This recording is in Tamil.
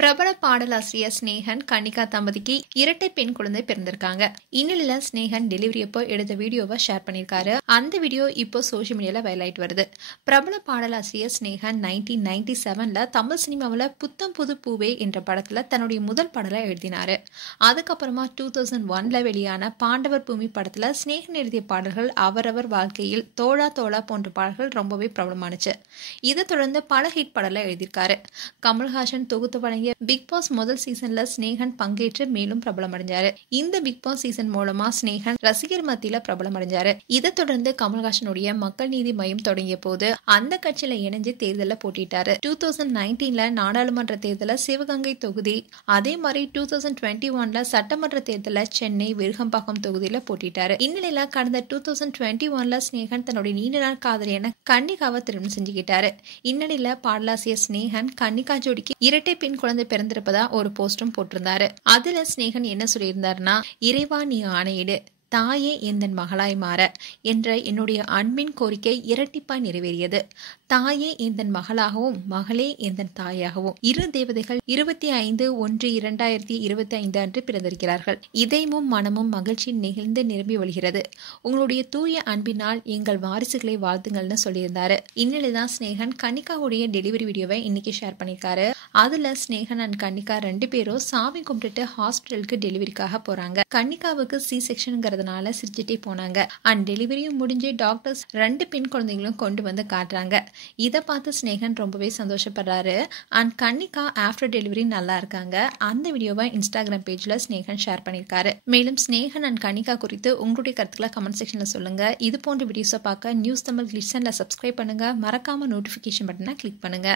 பிரபல பாடலாசிரியர் ஸ்னேகன் கன்னிகா தம்பதிக்கு இரட்டை பெண் குழந்தை பிறந்திருக்காங்க. இந்நிலையில ஸ்னேகன் டெலிவரி அப்போ எடுத்த வீடியோவை ஷேர் பண்ணிருக்காரு. அந்த வீடியோ இப்போ சோசியல் மீடியால வைரல் ஆயிட்டு வருது. பிரபல பாடலாசிரியர் ஸ்னேகன் 1997ல தமிழ் சினிமாவில் புத்தம் புது பூவே என்ற படத்துல தன்னுடைய முதல் பாடலை எழுதினாரு. அதுக்கப்புறமா 2001ல வெளியான பாண்டவர் பூமி படத்துல ஸ்னேகன் எழுதிய பாடல்கள் அவரவர் வாழ்க்கையில் தோழா தோழா போன்ற பாடல்கள் ரொம்பவே பிரபலமானுச்சு. இதை தொடர்ந்து பல ஹிட் பாடலை எழுதியிருக்காரு. கமல்ஹாசன் தொகுத்து வழங்கிய பிக் பாஸ் முதல் சீசன்ல ஸ்னேகன் பங்கேற்று மேலும் பிரபலமடைஞ்சாரு. இந்த பிக் பாஸ் சீசன் மூலமா ஸ்னேகன் ரசிகர் மத்தியில பிரபலமடைஞ்சாரு. இதை தொடர்ந்து கமல்ஹாசனுடைய மக்கள் நீதி மையம் தொடங்கிய போது அந்த கட்சியில இணைஞ்சு தேர்தல போட்டிட்டாரு. 2019ல நாடாளுமன்ற தேர்தல சிவகங்கை தொகுதி, அதே மாதிரி 2021ல சட்டமன்ற தேர்தல சென்னை விருகம்பாக்கம் தொகுதியில போட்டிட்டாரு. இந்நிலையில கடந்த 2021ல ஸ்னேகன் தன்னுடைய நீண்ட நாள் காதலியான கன்னிகாவை திருமணம் செஞ்சுக்கிட்டாரு. இந்நிலையில பாடலாசிரியர் ஸ்னேகன் கன்னிகா ஜோடிக்கு இரட்டை பெண் குழந்தை பிறந்திருப்பதா ஒரு போஸ்டும் போட்டிருந்தாரு. அதுல ஸ்னேகன் என்ன சொல்லியிருந்தாருன்னா, இறைவா நீ ஆணையிடு, தாயே எந்தன் மகளாய் மாற என்ற என்னுடைய அன்பின் கோரிக்கை இரட்டிப்பாய் நிறைவேறியது. தாயே எந்தன் மகளாகவும் மகளே எந்தன் தாயாகவும் இரு தேவதைகள் 25/1/2025 அன்று பிறந்திருக்கிறார்கள். இதயமும் மனமும் மகிழ்ச்சி நெகிழ்ந்து நிரம்பி வழிகிறது. உங்களுடைய தூய அன்பினால் எங்கள் வாரிசுகளை வாழ்த்துங்கள்னு சொல்லியிருந்தாரு. இந்நிலைதான் ஸ்னேகன் கன்னிகாவுடைய டெலிவரி வீடியோவை இன்னைக்கு ஷேர் பண்ணிருக்காரு. அதுல ஸ்னேகன் அண்ட் கன்னிகா 2 பேரும் சாமி கும்பிட்டுட்டு ஹாஸ்பிட்டலுக்கு டெலிவரிக்காக போறாங்க. கன்னிகாவுக்கு சி செக்ஷன் சிரிச்சுட்டே போனாங்க. அண்ட் டெலிவரியும் முடிஞ்சு டாக்டர்ஸ் 2 பெண் குழந்தைகளும் கொண்டு வந்து காட்டுறாங்க. இதை பார்த்து ஸ்னேகன் ரொம்பவே சந்தோஷப்படுறாரு. அண்ட் கன்னிகா ஆஃப்டர் டெலிவரி நல்லா இருக்காங்க. அந்த வீடியோவை இன்ஸ்டாகிராம் பேஜ்ல ஸ்னேகன் ஷேர் பண்ணிருக்காரு. மேலும் ஸ்னேகன் அண்ட் கன்னிகா குறித்து உங்களுடைய கருத்துக்களை கமெண்ட் செக்ஷன்ல சொல்லுங்க. இது போன்ற வீடியோஸை பார்க்க நியூஸ் தமிழ் கிளிட்ஸ் சேனலை சப்ஸ்கிரைப் பண்ணுங்க. மறக்காம நோட்டிபிகேஷன் பட்டனை கிளிக் பண்ணுங்க.